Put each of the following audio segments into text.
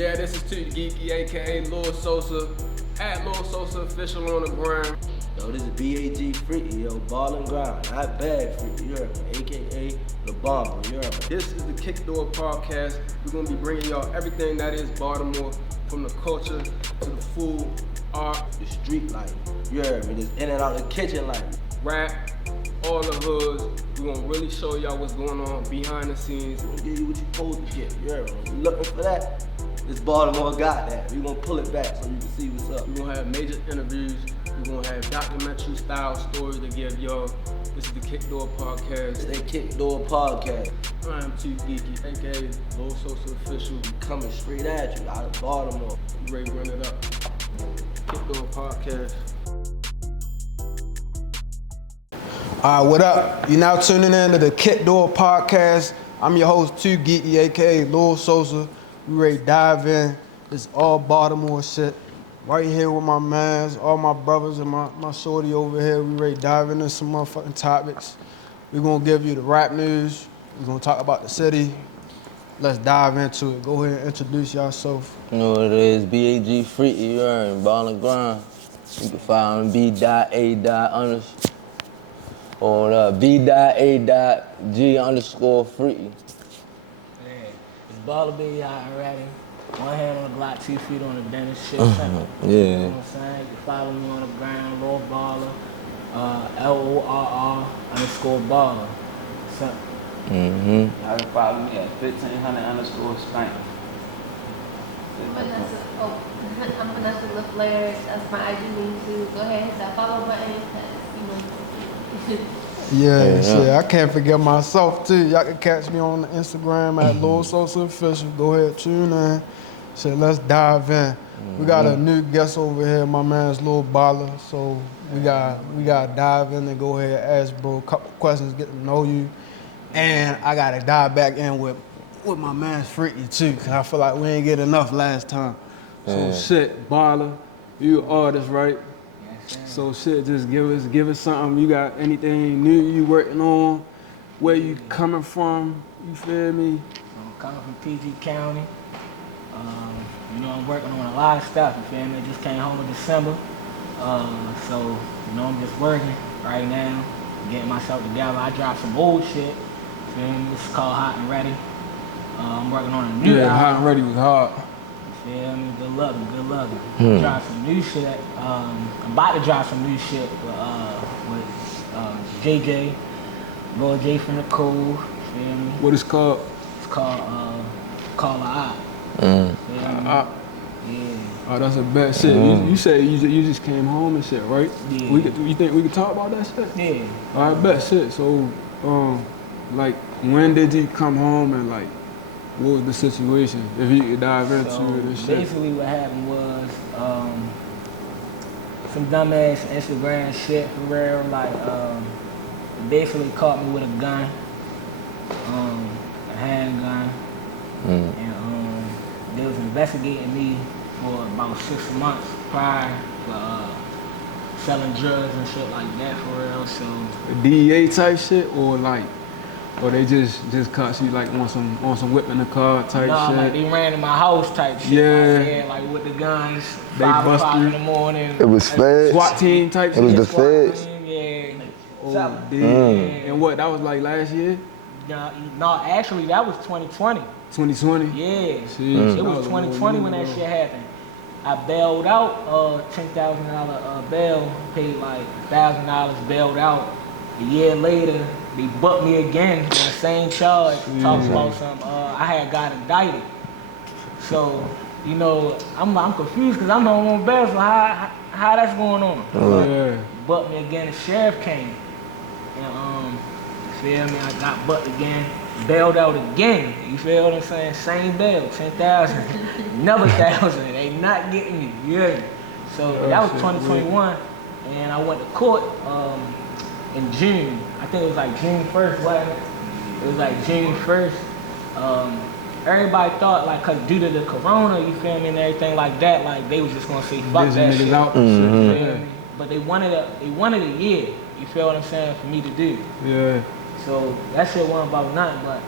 Yeah, this is Too Geeky, aka Lor Sosa, at Lor Sosa official on the ground. Yo, this is BAG Freaky, yo, ball and grind, not bad Freaky, you heard me, aka Lor Baller, you heard me. This is the KickDoor podcast. We're gonna be bringing y'all everything that is Baltimore, from the culture to the food, art, The street life, you heard me, this in and out the kitchen life. rap, all the hoods. We're gonna really show y'all what's going on behind the scenes. We're gonna give you what you supposed to get, you heard me. If you looking for that, this Baltimore got that. We gonna pull it back so you can see what's up. We're gonna have major interviews. We're gonna have documentary style stories to give y'all. This is the KickDoor podcast. It's that KickDoor podcast. I'm Too Geeky, aka Lor Sosa official. Coming straight at you out of Baltimore. You ready to run it up? KickDoor podcast. All right, what up? You're now tuning in to the KickDoor podcast. I'm your host, Too Geeky, aka Lor Sosa. We ready to dive in. This all Baltimore shit. Right here with my mans, all my brothers and my shorty over here. We ready to dive into some motherfucking topics. We're gonna give you the rap news. We're gonna talk about the city. Let's dive into it. Go ahead and introduce yourself. You know what it is, BAG Freaky, you heard, ball and grind. You can find me B.A. or B.A.G_Freaky. Yeah, it's Baller be out already. One hand on the Glock, 2 feet on the Dennis, shit simple. Yeah. You know what I'm saying? You can follow me on the ground, Lor Baller, LORR_Baller. Simple. Mm-hmm. Y'all can follow me at 1500_Spank. I'm Vanessa LaFleur. That's my IG link too. Go ahead, hit that follow button. Yeah, shit. I can't forget myself too. Y'all can catch me on Instagram at Lor Sosa official. Go ahead, tune in. Shit, let's dive in. We got a new guest over here. My man's Lor Baller. So we got dive in and go ahead and ask bro a couple questions, get to know you. And I gotta dive back in with my man's Freaky too, cause I feel like we ain't get enough last time. So shit, Baller, you an artist, right? So shit, just give us something. You got anything new you working on? Where you coming from? You feel me? I'm coming from PG County. You know, I'm working on a lot of stuff, you feel me? I just came home in December. So, you know, I'm just working right now, getting myself together. I dropped some old shit, you feel me? It's called Hot and Ready. I'm working on a new album. Hot and Ready was hard. You feel me? Good luck. Drop some new shit. I'm about to drop some new shit with JJ, Roy J from the Cool. You feel me? What is called? It's called Call a Op. Yeah. Yeah. Oh, that's a bad shit. You say you just came home and shit, right? Yeah. You think we could talk about that shit? Yeah. All right, bet shit. So, like, when did you come home and like, what was the situation? If you could dive into So it and shit. basically what happened was some dumbass Instagram shit for real. Like basically caught me with a gun, a handgun, and they was investigating me for about 6 months prior for selling drugs and shit like that for real. So DEA type shit, or they just caught you like on some whip in the car type shit. like they ran in my house type shit. Yeah. Like with the guns. They 5 bust o'clock in you. the morning. It was feds. SWAT team type It was shit. the feds. Yeah. Oh, Something. damn. And what, that was like last year? No, actually that was 2020. 2020? Yeah. Jeez. It was 2020 when that shit happened. I bailed out $10,000 bail, paid like $1,000 bailed out. A year later, they booked me again for the same charge. Talks about some, I had got indicted. So, you know, I'm confused because I'm home on bail, so how that's going on? Yeah. Booked me again, the sheriff came. And, you feel me, I got booked again, bailed out again. You feel what I'm saying? Same bail, 10,000, another 1,000. They not getting me, yeah. So that was 2021, and I went to court in June. I think it was like June 1st, whatever. It was like June 1st. Everybody thought like, cause due to the corona, you feel me, and everything like that, like they was just gonna say fuck that shit. Out You feel me? But they wanted a year. You feel what I'm saying? For me to do. Yeah. So that shit wasn't about nothing. But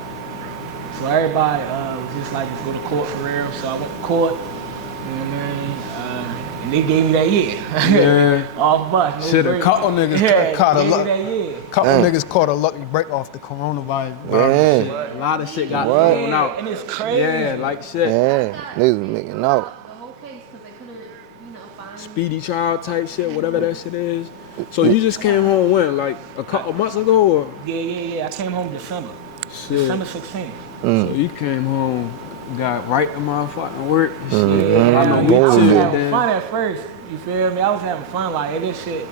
So everybody was just like, just go to court for real. So I went to court, you know what I mean? And they gave me that year. Yeah. Off bus. No Shit, a break. couple niggas Yeah, caught a they gave me luck. that year. Couple niggas caught a lucky break off the coronavirus. Yeah. A lot of shit got What? thrown out. And it's crazy. Yeah, like shit. Yeah, niggas was making out. The whole case because they couldn't, find. Speedy trial type shit, whatever that shit is. So you just came home when? Like a couple months ago or? Yeah. I came home December. Shit. December 16th. So you came home, got right to motherfucking work and shit. Yeah, I know I me was too. having Then. fun at first. You feel me? I was having fun like, hey, this shit.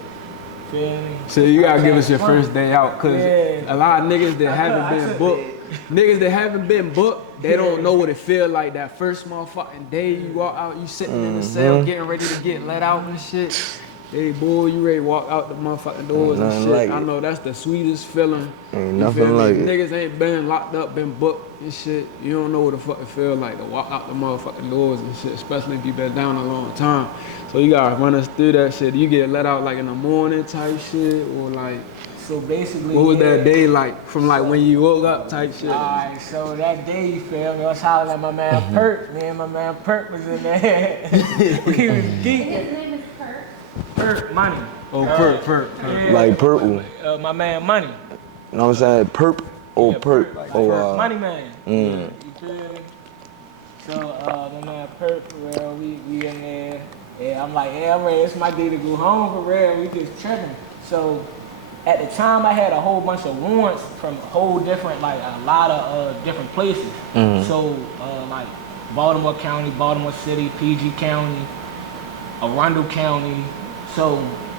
Feel me? So you I gotta was give us having your fun. first day out, cause Yeah. a lot of niggas that haven't I been took booked, niggas that haven't been booked, they don't know what it feel like that first motherfucking day you walk out, you sitting in the cell getting ready to get let out and shit. Hey boy, you ready to walk out the motherfucking doors and Nothing shit. like I it. know that's the sweetest feeling. Ain't You nothing feel me? like it. Niggas ain't been locked up, been booked and shit. You don't know what the fuck it feel like to walk out the motherfucking doors and shit, especially if you been down a long time. So you gotta run us through that shit. You get let out like in the morning type shit, or like So basically, what was that day like from like when you woke up type shit? Alright, so that day, you feel me? I was hollering at my man Perk. Me and my man Perk was in there. We was geeking. His name is Perk. Perk Money. Oh, perk. Yeah. Like purple. My man Money. You know what I'm saying? Perp or Yeah, perp. Perk, Or Money Man. Mm. You feel me? So my man Perk, for real, we in there. Yeah, I'm like, yeah, I'm ready. It's my day to go home for real. We just tripping. So at the time, I had a whole bunch of warrants from a whole different, like a lot of different places. So like Baltimore County, Baltimore City, PG County, Arundel County. So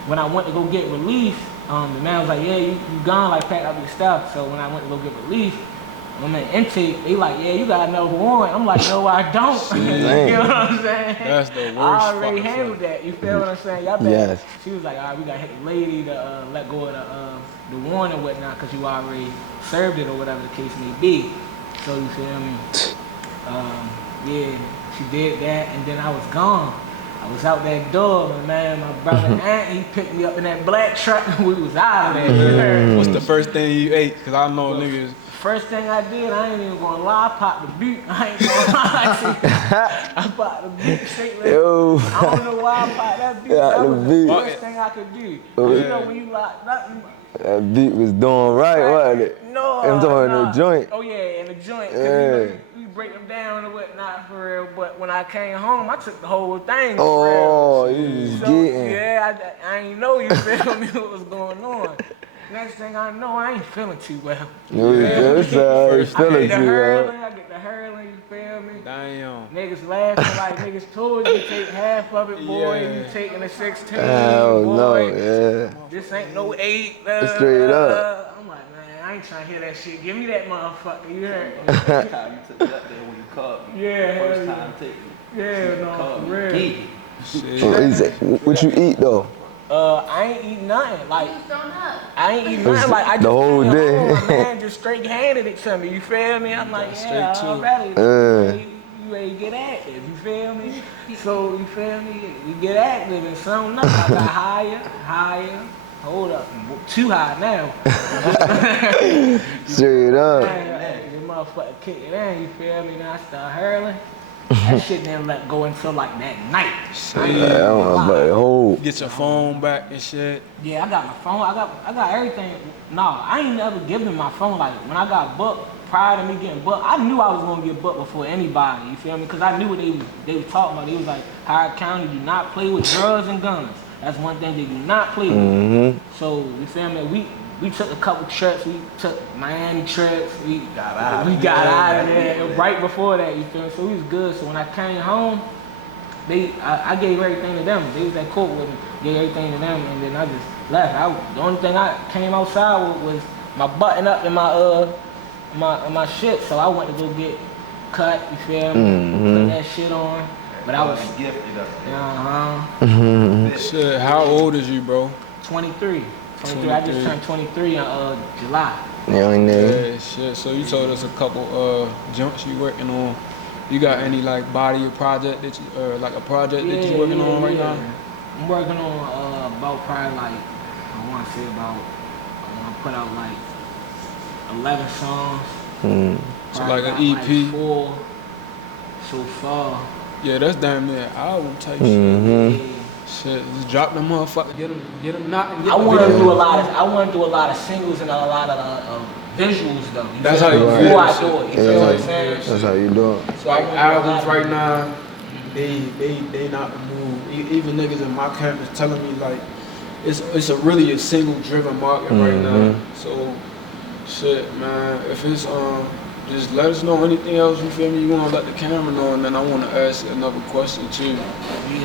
when I went to go get released, the man was like, yeah, you gone, like pack up your stuff. So when I went to go get released, when I'm in intake, they like, yeah, you got another warrant. I'm like, no, I don't. You know what I'm saying? That's the worst I already fucking handled that. You feel what I'm saying? Y'all Yes. She was like, all right, we got to hit the lady to let go of the warrant and whatnot because you already served it or whatever the case may be. So you feel me? Yeah, she did that, and then I was gone. I was out that door, my brother Aunt, he picked me up in that black truck and we was out of there. You heard? What's the first thing you ate? Cause I know niggas. First thing I did, I ain't even gonna lie, I popped the beat. I ain't gonna lie. I popped the beat straight like, Yo. I don't know why I popped that beat. Yeah, That the was beat. the first thing I could do. You know when you locked up, that beat was doing right, wasn't it? no. I'm talking about the joint. Oh yeah, in the joint. 'Cause Yeah. you break them down and whatnot for real. But when I came home, I took the whole thing. Oh, for real. you was So, getting. yeah, I ain't know, you feel me, what was going on. Next thing I know, I ain't feeling too well. You was just First feeling I get the you, hurling, you feel me? Damn. Niggas laughing like niggas told you take half of it, boy. Yeah. You taking a 16, Hell boy. no, yeah. This ain't no 8. Straight up. I'm like, man, I ain't trying to hear that shit. Give me that motherfucker. You heard? First time you took that there when you called me. Yeah, First hell time taking Yeah, you no, called for me. real. Geeky. What you eat though? I ain't eat nothing. Like, He was thrown up. I ain't eat nothing. Like, I just The whole came day. home, my man just straight handed it to me. You feel me? I'm like, yeah, straight to it. already. You ready to get active? You feel me? So you feel me? We get active and something else. I got higher. Hold up, too high now. Straight up. The motherfucker kick it in. You feel me? Then I start hurling. That shit didn't let go until like that night. I ain't I even don't gonna know lie. about the whole. Get your phone back and shit. Yeah, I got my phone. I got everything. Nah, I ain't never given my phone. Like when I got booked, prior to me getting booked, I knew I was gonna get booked before anybody. You feel me? Because I knew what they was talking about. They was like, Howard County do not play with drugs and guns. That's one thing they do not play with. So you feel me? We took a couple trips. We took Miami trips. We got out of there right before that. You feel me? So we was good. So when I came home, I gave everything to them. They was at court with me. Gave everything to them, and then I just left. The only thing I came outside with was my button up and my shit. So I went to go get cut. You feel me? Put that shit on. But I was gifted up. Shit, how old is you, bro? 23. I just turned 23 in July. Young nigga. Yeah, shit. So you told us a couple jumps you working on. You got any like body or project that you, like a project that you working on right now? I'm working on about probably like, I want to say about, I want to put out like 11 songs. So like an Probably EP. got like 4 so far. Yeah, that's damn near an album type Mm-hmm. shit. Shit, just drop them motherfuckers, get them knocking. I want to do a lot of singles and a lot of visuals though. That's how you before feel I it. do it. You That's feel how what you I'm saying? feel it. That's how you do it. So I Like want albums to do a lot right of- now, they not the move. Even niggas in my camp is telling me like it's a really a single driven market right now. So shit, man. If it's just let us know anything else. You feel me? You wanna let the camera know, and then I wanna ask another question too. Yeah, you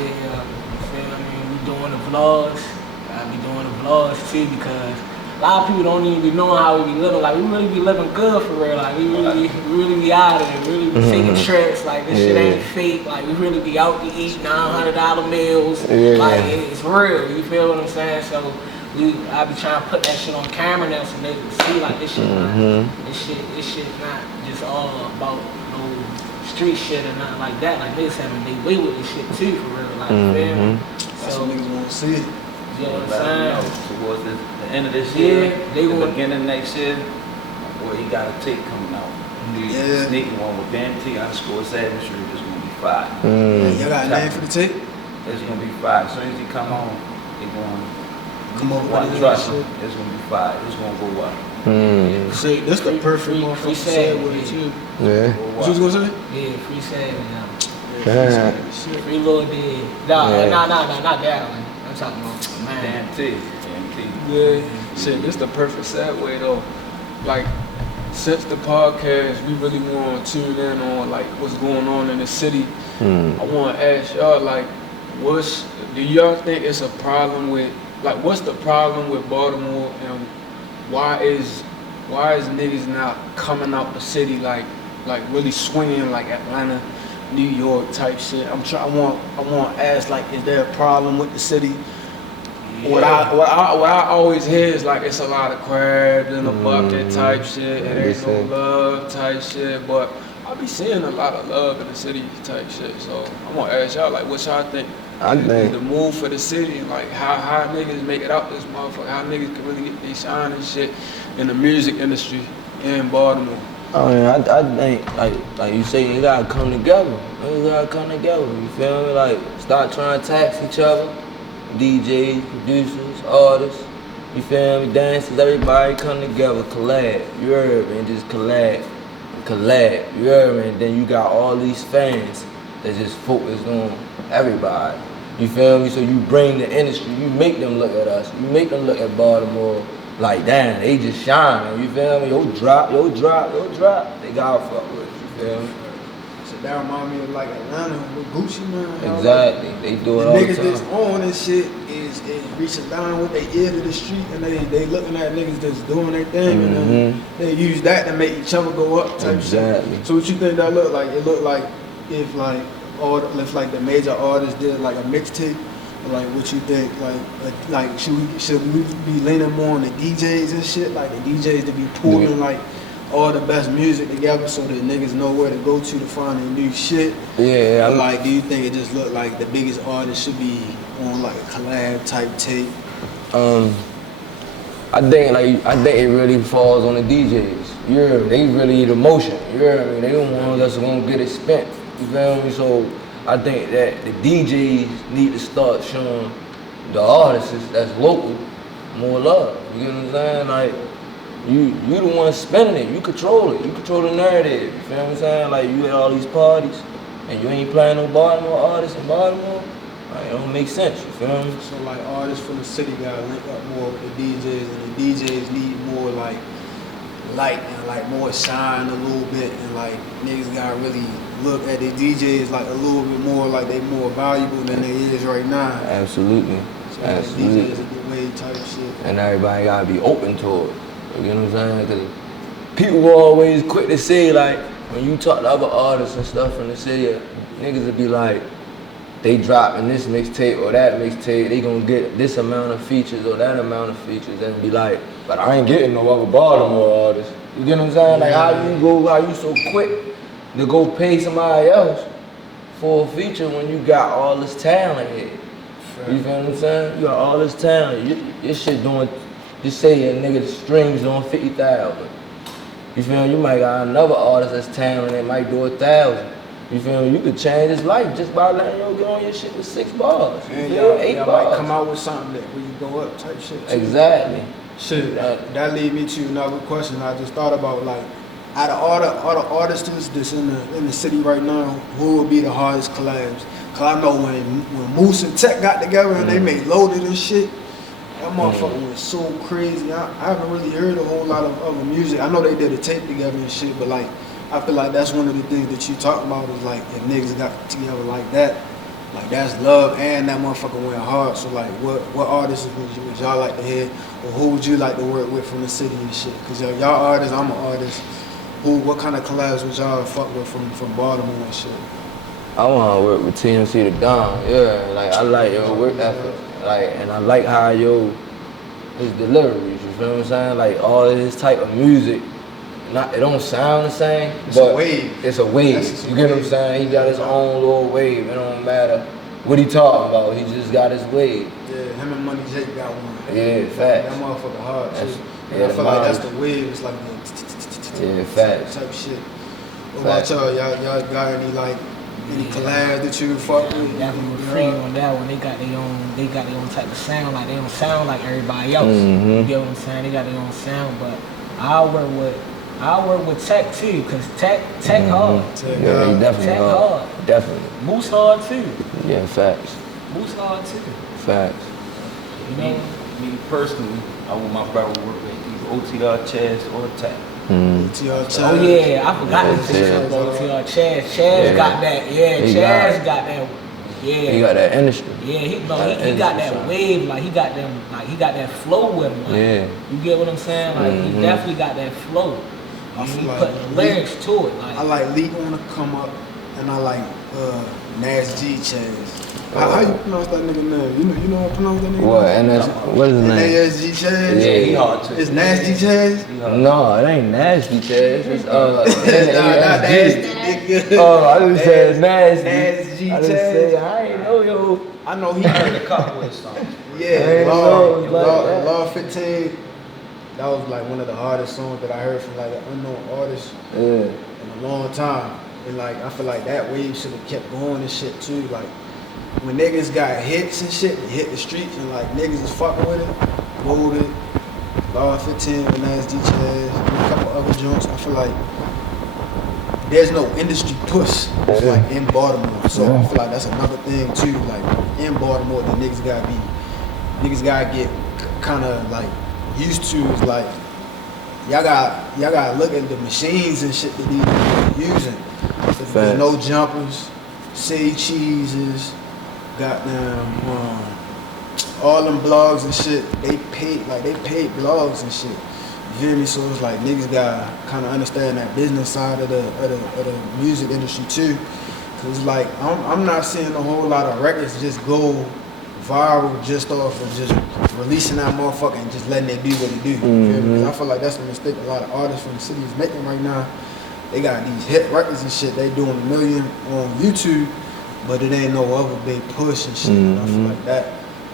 feel me? We doing the vlogs. I be doing the vlogs too because a lot of people don't even be knowing how we be living. Like we really be living good for real. Like we really be out there, really be taking trips. Like this shit ain't fake. Like we really be out to eat $900 meals. Yeah. Like it's real. You feel what I'm saying? So I be trying to put that shit on camera now so they can see like this shit. This shit not just all about no street shit or nothing like that. Like niggas having they way with this shit too for real. Like you feel me? That's what niggas wanna see. You know what I'm saying? Towards the end of this year, they the want- beginning of next year, boy, he got a tape coming out. Yeah. Sneaking one with _Savage Street is gonna be fire. Y'all got a name for the tape? It's gonna be fire. As soon as he come on, he gonna Come over watch with trust that him. shit. It's gonna be fire. It's gonna go up. See, this the perfect free motherfucker Savage, segue too. Yeah. What you was gonna say? Yeah, free Savage now. Yeah. Free Lord Dead. Nah, Yeah. not that one. I'm talking about man. Damn T. Yeah. Shit, this the perfect segue though. Like, since the podcast, we really want to tune in on like what's going on in the city. I want to ask y'all like, do y'all think it's a problem with like what's the problem with Baltimore and why is niggas not coming out the city like really swinging like Atlanta, New York type shit? I want to ask like, is there a problem with the city? What I always hear is like it's a lot of crabs in a bucket type shit. It ain't no love type shit. But I be seeing a lot of love in the city type shit. So I want to ask y'all like, what y'all think? I think The move for the city, like how niggas make it out this motherfucker, how niggas can really get their shine and shit in the music industry in Baltimore. I mean, I think, like you say, you gotta come together. You gotta come together, you feel me? Like, start trying to tax each other. DJs, producers, artists, you feel me? Dancers, everybody come together, collab, you heard me? And just collab, you heard me? And then you got all these fans that just focus on everybody, you feel me? So you bring the industry, you make them look at us, you make them look at Baltimore. Like, damn, they just shining, you feel me? Yo drop, they gotta fuck with it, you feel me? So that remind me of like Atlanta with Gucci, man. Exactly, they do it The all the niggas that's time. on this shit is reaching down with their ear to the street and they looking at niggas that's doing their thing and then they use that to make each other go up type Exactly. shit. So what you think that look like? It look like if like the major artists did like a mixtape. Like what you think? Like should we be leaning more on the DJs and shit? Like the DJs to be pulling like all the best music together so that niggas know where to go to find their new shit. Yeah, Like, do you think it just look like the biggest artists should be on like a collab type tape? I think it really falls on the DJs. You hear me? They really need emotion. You hear me? They don't want us gonna get it spent. You feel me? So I think that the DJs need to start showing the artists that's local more love. You get what I'm saying? Like you the one spinning it. You control it. You control the narrative. You feel what I'm saying? Like you at all these parties and you ain't playing no Baltimore artists in Baltimore. Like, it don't make sense. You feel me? So like artists from the city gotta link up more with the DJs, and the DJs need more like light and like more shine a little bit, and like niggas gotta really look at the DJs like a little bit more like they more valuable than they is right now. Absolutely. So like DJs a good way type shit. And everybody gotta be open to it. You know what I'm saying? Cause people were always quick to say like, when you talk to other artists and stuff from the city, niggas would be like, they dropping this mixtape or that mixtape, they gonna get this amount of features or that amount of features, and be like, but I ain't getting no other Baltimore artists. You get what I'm saying? Like how you so quick to go pay somebody else for a feature when you got all this talent here. You feel what I'm saying? You got all this talent. Your shit doing, just say a nigga the strings on 50,000. You feel me? You might got another artist that's talented that might do 1,000. You feel me? You could change his life just by letting you get on your shit with 6 bars. You And feel me? 8 y'all bars. might come out with something that where you go up type shit. Too. Exactly. Shit, that lead me to another question I just thought about. Like, out of all the artists that's in the city right now, who would be the hardest collabs? Cause I know when Moose and Tech got together and they made Loaded and shit, that motherfucker went so crazy. I haven't really heard a whole lot of other music. I know they did a tape together and shit, but like, I feel like that's one of the things that you talk about is like, if niggas got together like that, like that's love and that motherfucker went hard. So like, what artists would y'all like to hear, or who would you like to work with from the city and shit? Cause y'all artists, I'm an artist. What kind of collabs would y'all fuck with from Baltimore and shit? I wanna work with TMC the Don, yeah. Like I like your work ethic, like, and I like how his deliveries. You feel what I'm saying? Like all of his type of music, it don't sound the same, but it's a wave. You get what I'm saying? He got his own little wave. It don't matter what he talking about. He just got his wave. Yeah, him and Money Jake got one. Yeah, facts. That motherfucker hard too. Yeah, I feel like that's the wave. It's like the facts type shit. What about y'all? Y'all got any collabs that you fuck with? Definitely free on that one. They got their own type of sound. Like they don't sound like everybody else. You get what I'm saying? They got their own sound, but I work with Tech too, cause Tech hard. Yeah, he definitely Tech hard. Definitely. Moose hard too. Yeah, facts. Moose hard too. Facts. You know? Me personally, I want my brother to work with either OTR, Chaz, or Tech. Oh yeah, I forgot to say something about OTR. Chaz got that. Yeah, Chaz got that. Yeah. He got that industry. Yeah, he got that wave, like he got that flow with him. Like, yeah. You get what I'm saying? Like he definitely got that flow. He like put lyrics to it. Like I like Lee Wanna Come Up, and I like Nas G Chaz. How you pronounce that nigga name? You know how to pronounce that nigga name? What is his name? Nasty Chaz? Yeah, he hard too. It's Nasty Chaz? No, it ain't Nasty Chaz. It's not nasty. Oh, I just said Nasty. Nasty I just say I ain't know yo. I know he heard a couple of songs. Yeah, Law Law 15. That was like one of the hardest songs that I heard from like an unknown artist in a long time. And like I feel like that wave should have kept going and shit too. Like when niggas got hits and shit, they hit the streets and like niggas is fucking with it, Loaded, Law 15 with Nasty Chaz, a couple other joints. I feel like there's no industry push like in Baltimore. So I feel like that's another thing too. Like in Baltimore, the niggas gotta get kind of like used to is like y'all gotta look at the machines and shit that these niggas using. There's no jumpers, say cheeses, goddamn all them blogs and shit. They paid blogs and shit. You feel me? So it's like niggas gotta kind of understand that business side of the music industry too. Cause like I'm not seeing a whole lot of records just go viral just off of just releasing that motherfucker and just letting it do what it do. You feel me? 'Cause I feel like that's the mistake a lot of artists from the city is making right now. They got these hit records and shit. They doing 1 million on YouTube, but it ain't no other big push and shit. And I feel like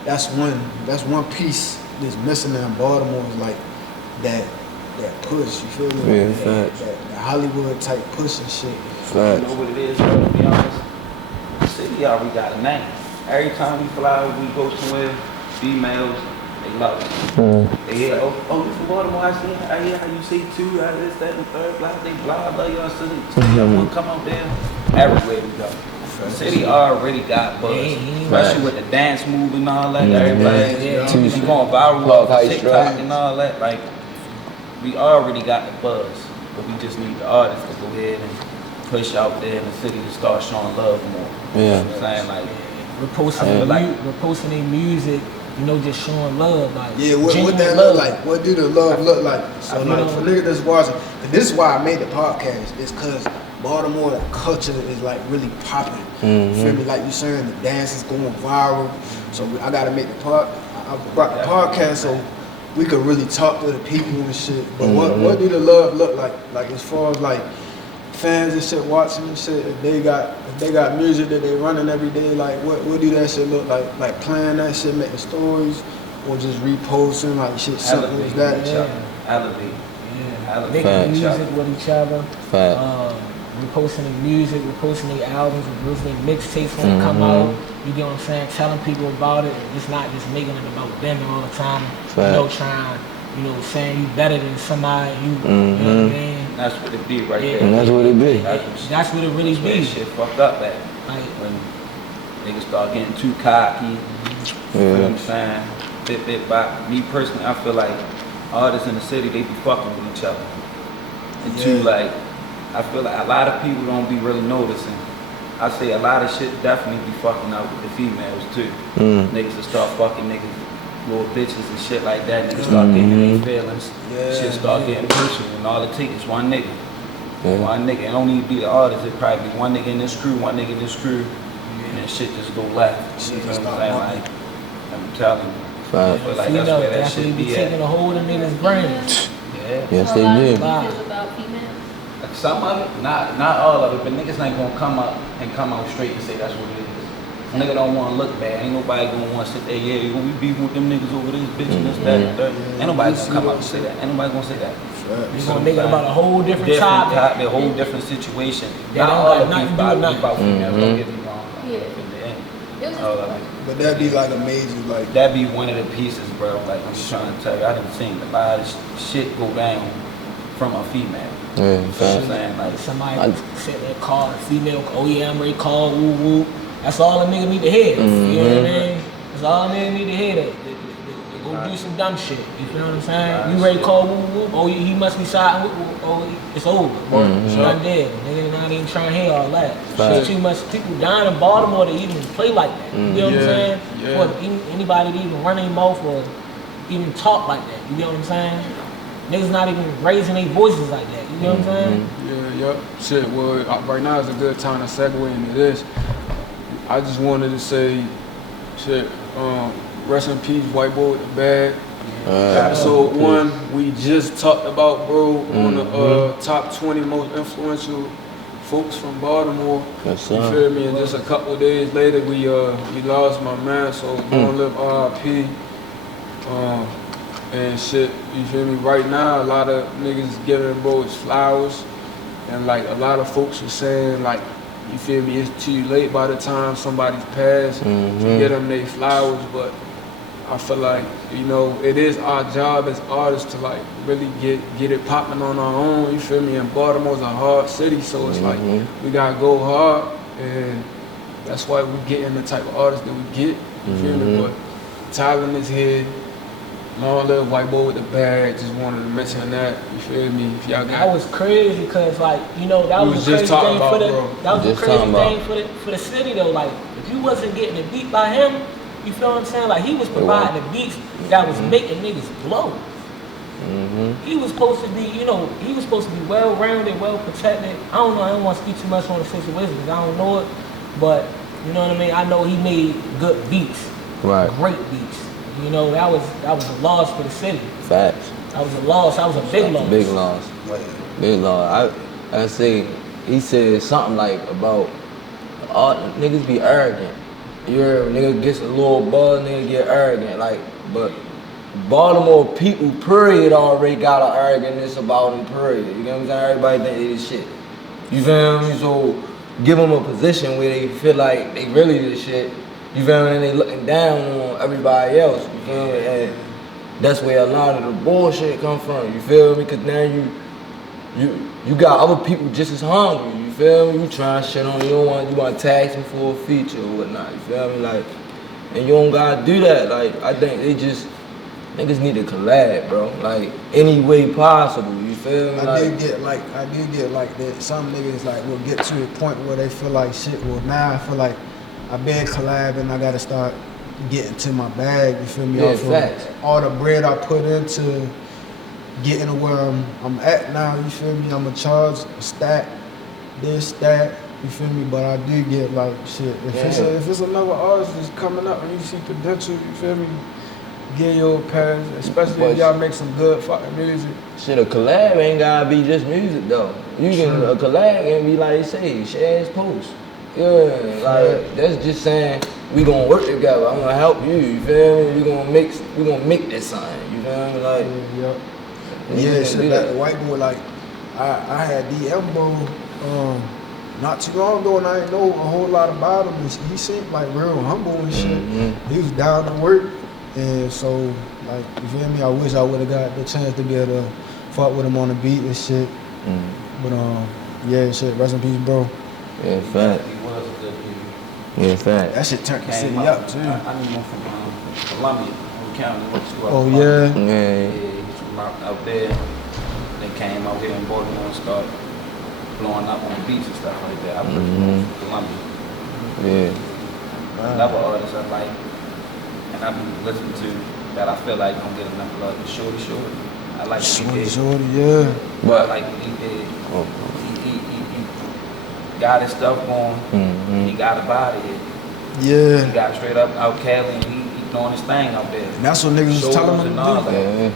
that's one piece that's missing in Baltimore is like that push. You feel me? Yeah, that Hollywood type push and shit. Facts. You know what it is, bro, to be honest? The city already got a name. Every time we fly, we go somewhere, females, they love it. They hear, oh, you from Baltimore, I hear how you say two, how this, that, and third, blah, they blah, love y'all city. Y'all want to come out there? Everywhere we go. The city already got buzz, especially with the dance move and all that. Everybody, you going viral off TikTok and all that. Like, we already got the buzz, but we just need the artists to go ahead and push out there in the city to start showing love more. You know what I'm saying? Like, we're posting their music, you know, just showing love. Like, yeah, what that look like? What do the love look like? So like for niggas that's watching, and this is why I made the podcast, is cause Baltimore culture is like really popping. You feel me? Like you saying, the dance is going viral. So I gotta make the I brought the podcast so we could really talk to the people and shit. But what do the love look like? Like as far as like fans and shit watching and shit, if they got music that they running every day, like what do that shit look like? Like playing that shit, making stories, or just reposting like shit simple as that. Elevate. making music with each other. Fact. Reposting their music, reposting their albums, reposting their mixtapes when they come out. You get what I'm saying? Telling people about it. It's not just making it about them all the time. Trying, saying you better than somebody. You know what I mean? That's what it be right there. And that's what it be. That's what it really be. Shit fucked up at. Like when niggas start getting too cocky. You know what I'm saying? Bit by me personally, I feel like artists in the city, they be fucking with each other. And two, like, I feel like a lot of people don't be really noticing. I say a lot of shit definitely be fucking out with the females too. Niggas will start fucking niggas, little bitches and shit like that. Niggas start getting their feelings. Shit start getting personal, and all it takes is one nigga. One nigga. It don't even be the artist. It probably be one nigga in this crew, one nigga in this crew, and then shit just go left. You know what I'm saying? Like, I'm telling you. I feel like that's where that shit be taking a hold of niggas' brains. Yes, they do. About females. Like some of it, not all of it, but niggas ain't gonna come out straight and say that's what it is. Nigga don't wanna look bad. Ain't nobody gonna wanna sit there, we be with them niggas over this bitch and this, that. Ain't nobody gonna come out and say that. Ain't nobody gonna say that. You gonna make it about a whole different topic. A whole different situation. Not all of it about females, don't get me wrong. But that'd be like a major, like... That'd be one of the pieces, bro. Like, I'm just trying to tell you, I done seen a lot of shit go down from a female. Yeah, you know what I'm saying? Like, somebody sit there, call a female, oh yeah, I'm ready to call, woo woo. That's all a nigga need to hear. You know what I mean? That's all a nigga need to hear. They go do some dumb shit. You feel what I'm saying? You ready to call woo woo? Oh, he must be siding with, oh, it's over. It's not dead. Nigga not even trying to hear all that. Shit, too much people dying in Baltimore to even play like that. You know what I'm saying? Or anybody to even run their mouth or even talk like that. You know what I'm saying? Niggas not even raising their voices like that. You know what I'm saying? Shit, well, right now is a good time to segue into this. I just wanted to say, shit, rest in peace, White Boy with the Bag. Episode 1, we just talked about, bro, on the top 20 most influential folks from Baltimore. You feel me? And just a couple of days later, we lost my man, so gonna live RIP. And shit, you feel me? Right now, a lot of niggas giving bro his flowers, and like a lot of folks are saying, like, you feel me? It's too late by the time somebody's passed to get them their flowers, but I feel like, it is our job as artists to like really get it popping on our own. You feel me? And Baltimore's a hard city, so it's like we gotta go hard, and that's why we getting the type of artists that we get. You feel me? But talent is here. Long live White Boy with the Bag. Just wanted to mention that. You feel me? If y'all got that was crazy because, like, that was a crazy thing for for the city though. Like, if you wasn't getting a beat by him, you feel what I'm saying? Like, he was providing the beats that was making niggas blow. He was supposed to be, he was supposed to be well-rounded, well-protected. I don't know. I don't want to speak too much on the situation because I don't know it, but you know what I mean. I know he made good beats, great beats. That was a loss for the city. Facts. That was a loss. That was a big loss. Big loss. Big loss. I say, he said something like about all niggas be arrogant. You heard, nigga gets a little buzz, nigga get arrogant. Like, but Baltimore people, period, already got an arrogantness about them, period. You know what I'm saying? Everybody think they this shit. You feel me? So give them a position where they feel like they really this shit. You feel me? And they looking down on everybody else. You feel me? And that's where a lot of the bullshit come from. You feel me? Cause now you got other people just as hungry. You feel me? You trying shit on you want to tax them for a feature or whatnot. You feel me? Like, and you don't gotta do that. Like, I think niggas need to collab, bro. Like, any way possible. You feel me? I do get like that. Some niggas like will get to a point where they feel like shit. Well, now I feel like I've been collabing, I gotta start getting to my bag, you feel me? Yeah, facts. All the bread I put into getting to where I'm at now, you feel me? I'm a charge, a stack, this, that, you feel me? But I do get like shit. If it's another artist that's coming up and you see potential, you feel me? Get your pass, especially if y'all make some good fucking music. Shit, a collab ain't gotta be just music though. You can a collab and be like they say, share his post. Yeah, like that's just saying we gonna work together. I'm gonna help you. You feel me? We gonna make this something. You feel me? Like Yeah, shit, like the white boy, like, I had DM bro, not too long ago, and I didn't know a whole lot about him. And he seemed like real humble and shit. He was down to work, and so, like, you feel me? I wish I would have got the chance to be able to fuck with him on the beat and shit. But, yeah, shit, rest in peace, bro. Yeah, fact. He was a good dude. Yeah, fact. That shit turned the city Came up, too. I knew him from Columbia, County. Oh, yeah? Yeah. He's from out there. They came out here in Baltimore and started blowing up on the beats and stuff like that. I was from Columbia. Yeah. Another artist I like, and I've been listening to that I feel like don't get enough love is Shorty. I like what he did. Shorty, yeah. But I like what he did. He got his stuff going. He got a body here. Yeah. He got straight up out Cali and he doing his thing out there. And that's what niggas was telling him to do. Yeah.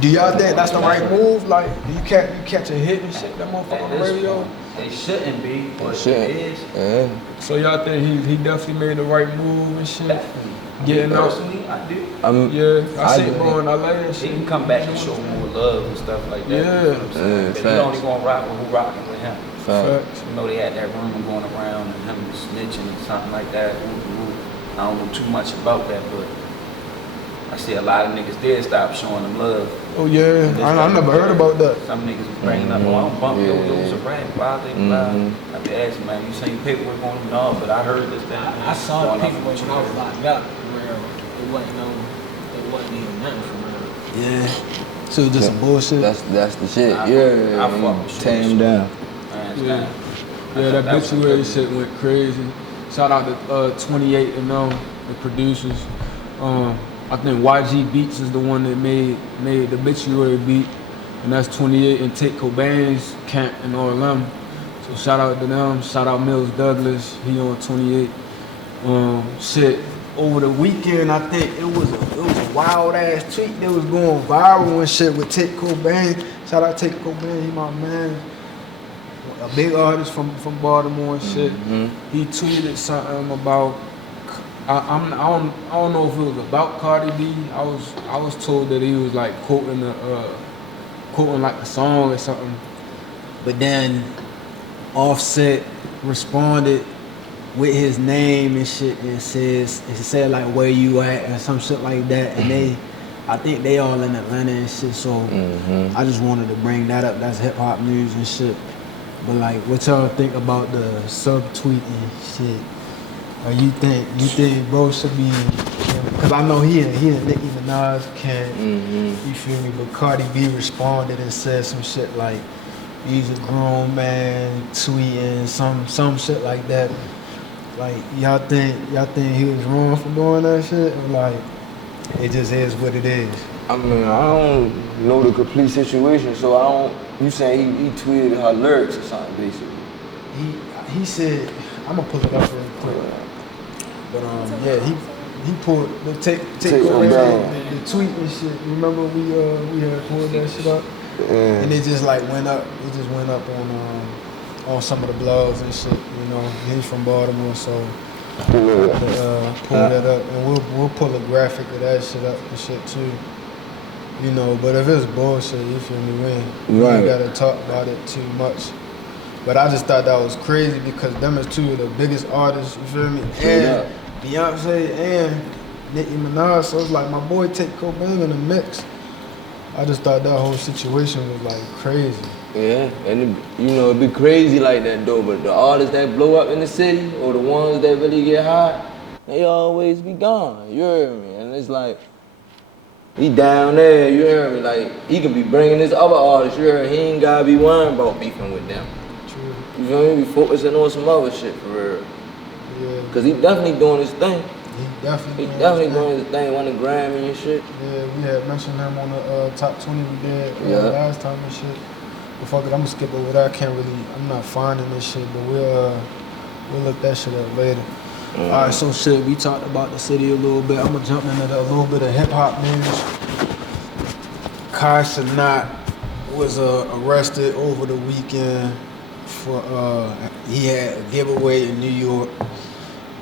Do y'all think that's the right move? Like, you catch a hit and shit, that motherfucker on the radio? It shouldn't be, but Shit. it is. Yeah. So y'all think he definitely made the right move and shit? Definitely. Getting out. Personally, I do. Yeah, I see do. bro in LA and He shit. can come back and show more love and stuff like that. Yeah. You know what I'm saying? Yeah, But he facts. only gonna rock with who rocking with him. Fact. You know, they had that rumor going around and him snitching and something like that. I don't know too much about that, but I see a lot of niggas did stop showing them love. Oh yeah, I never heard about that. Some niggas was bringing up, oh, I don't bump yo, was a rap, blah, blah, blah. I be asking, man, you seen paperwork on him? No, but I heard this thing. I saw the paperwork when I was locked up. Where it wasn't even nothing for real. Yeah. So just some bullshit. That's the shit. I Yeah. fuck with Tear him down. Yeah. Yeah, that obituary shit went crazy. Shout out to 28 and the producers. I think YG Beats is the one that made the obituary beat, and that's 28 and Tate Cobain's camp in Orlando. So shout out to them. Shout out Mills Douglas. He on 28. Shit. Over the weekend, I think it was a wild ass tweet that was going viral and shit with Tate Cobain. Shout out Tate Cobain. He my man. A big artist from Baltimore and shit. He tweeted something about. I don't know if it was about Cardi B. I was told that he was like quoting like a song or something. But then Offset responded with his name and shit and said like where you at or some shit like that. And I think they all in Atlanta and shit. So I just wanted to bring that up. That's hip hop news and shit. But like, what y'all think about the subtweet and shit? Or you think bro should be? Cause I know he and Nicki Minaj can. You feel me? But Cardi B responded and said some shit like, "He's a grown man tweeting some shit like that." Like y'all think he was wrong for doing that shit? Or like it just is what it is? I mean, I don't know the complete situation, so I don't. You saying he tweeted her lyrics or something, basically? He said, I'm gonna pull it up real quick. But yeah, he pulled the take the tweet and shit. Remember we had pulled that shit up, and it just like went up. It just went up on some of the blogs and shit. You know, he's from Baltimore, so pull that up, and we'll pull a graphic of that shit up and shit too. You know, but if it's bullshit, you feel me, we ain't gotta talk about it too much. But I just thought that was crazy because them is two of the biggest artists, you feel me? And Beyonce and Nicki Minaj, so it's like my boy Tate Cobain in the mix. I just thought that whole situation was like crazy. Yeah, and it'd be crazy like that though, but the artists that blow up in the city or the ones that really get hot, they always be gone, you hear me? And it's like, he down there, you hear me? Like, he can be bringing this other artist, you hear me? He ain't gotta be worrying about beefing with them. True. You feel me? Be focusing on some other shit for real. Yeah. Cause he definitely doing his thing. He definitely doing his thing, won the Grammy and shit. Yeah, we had mentioned him on the top 20 we did last time and shit. But fuck it, I'm gonna skip over that. I'm not finding this shit, but we'll look that shit up later. Alright, so shit, we talked about the city a little bit. I'm gonna jump into a little bit of hip hop news. Kai Cenat was arrested over the weekend for he had a giveaway in New York,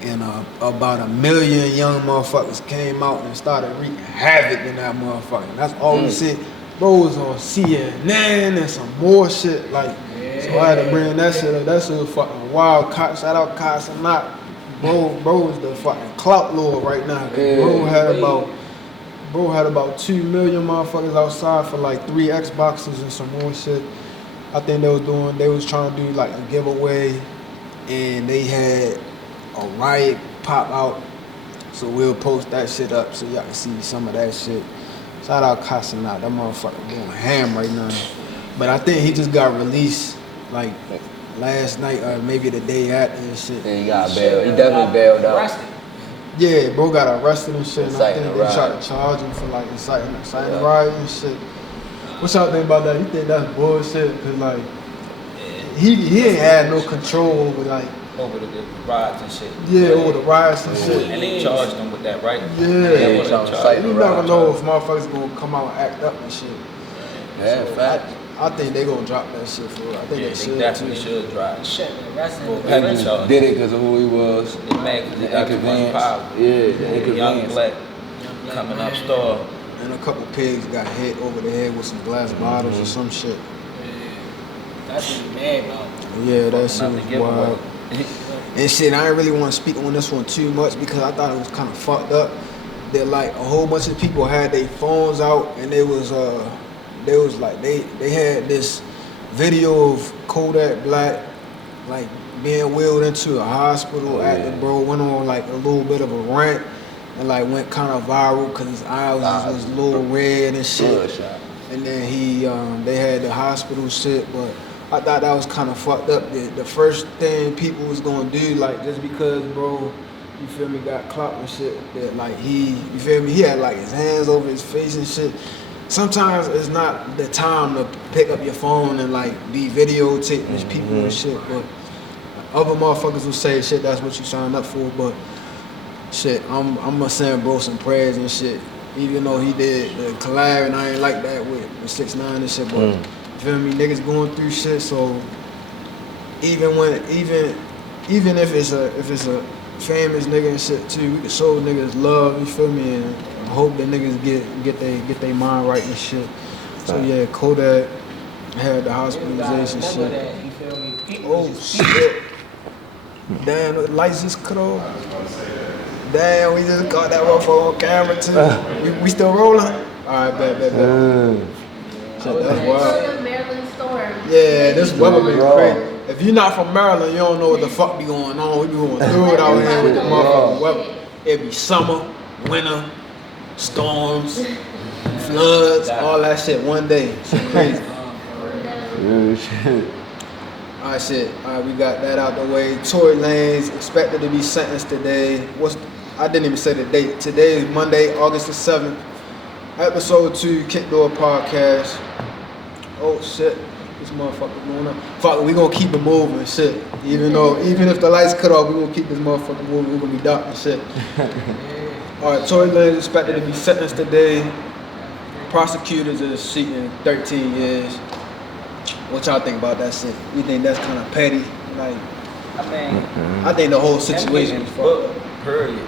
and about 1 million young motherfuckers came out and started wreaking havoc in that motherfucker. That's all we see. bro was on CNN and some more shit. Like, so I had to bring that shit up. That shit was fucking wild. Shout out Cox and Not. Bro was the fucking clout lord right now. Bro had about 2 million motherfuckers outside for like 3 Xboxes and some more shit. I think they was trying to do like a giveaway, and they had a riot pop out. So we'll post that shit up so y'all can see some of that shit. Shout out Casanat, that motherfucker going ham right now. But I think he just got released like last night or maybe the day after and shit. Yeah, he got bailed. He definitely bailed out. Arrested. Yeah, bro got arrested and shit. And I Inciting think a they riot. tried to charge him for like inciting a riot and shit. What y'all think about that? You think that's bullshit? Cause like he ain't had no control over like Over the riots and shit. yeah, over the riots and shit. And they charged them with that, right? Yeah, Yeah, what trying they to charged. cite you the never riot. know if motherfuckers gonna come out and act up and shit. Yeah, So fact. I think they gonna drop that shit for real. I think Yeah, they they should definitely too. should drive. Shit, arrested. Heavy People charge. did it because of who he was. They mad because they got too much power. Yeah, the Young inconvenience. black coming up store. And a couple pigs got hit over the head with some glass bottles or some shit. That's what he mad about. Yeah, that shit Nothing was to give away. wild. And shit, I didn't really want to speak on this one too much because I thought it was kind of fucked up that like a whole bunch of people had their phones out and they had this video of Kodak Black like being wheeled into a hospital after bro went on like a little bit of a rant and like went kind of viral because his eyes was a little red and shit. Bloodshot. And then they had the hospital shit, but I thought that was kind of fucked up. The first thing people was gonna do, like just because bro, you feel me, got clout and shit, that like you feel me, he had like his hands over his face and shit. Sometimes it's not the time to pick up your phone and like be videotaping these people and shit, but other motherfuckers will say shit, that's what you signed up for, but shit, I'm gonna send bro some prayers and shit. Even though he did the collab and I ain't like that with 6ix9ine and shit, but you feel me, niggas going through shit, so even if it's a famous nigga and shit too, we can show niggas love, you feel me, and hope that niggas get their mind right and shit. So yeah, Kodak had the hospitalization shit. That, you feel me? People Oh shit. Damn, the lights just cut off. Damn, we just got that motherfucker on camera too. We still rolling? Alright, bet. Shit, that's wild. Maryland storm. Yeah, this weather been crazy. If you're not from Maryland, you don't know what the fuck be going on. We be going through it out here with the motherfucking weather. It be summer, winter, storms, floods, all that shit one day. Shit crazy. Alright, shit. Alright, we got that out the way. Tory Lanez expected to be sentenced today. I didn't even say the date. Today is Monday, August the 7th. Episode 2, KickDoor podcast. Oh shit, this motherfucker going up. Fuck, we gonna keep it moving, shit. Even if the lights cut off, we gonna keep this motherfucker moving. We gonna be dark and shit. Alright, Tory Lanez expected to be sentenced today. Prosecutors are seeking 13 years. What y'all think about that shit? You think that's kind of petty? Like, I think the whole situation is fucked up. Period.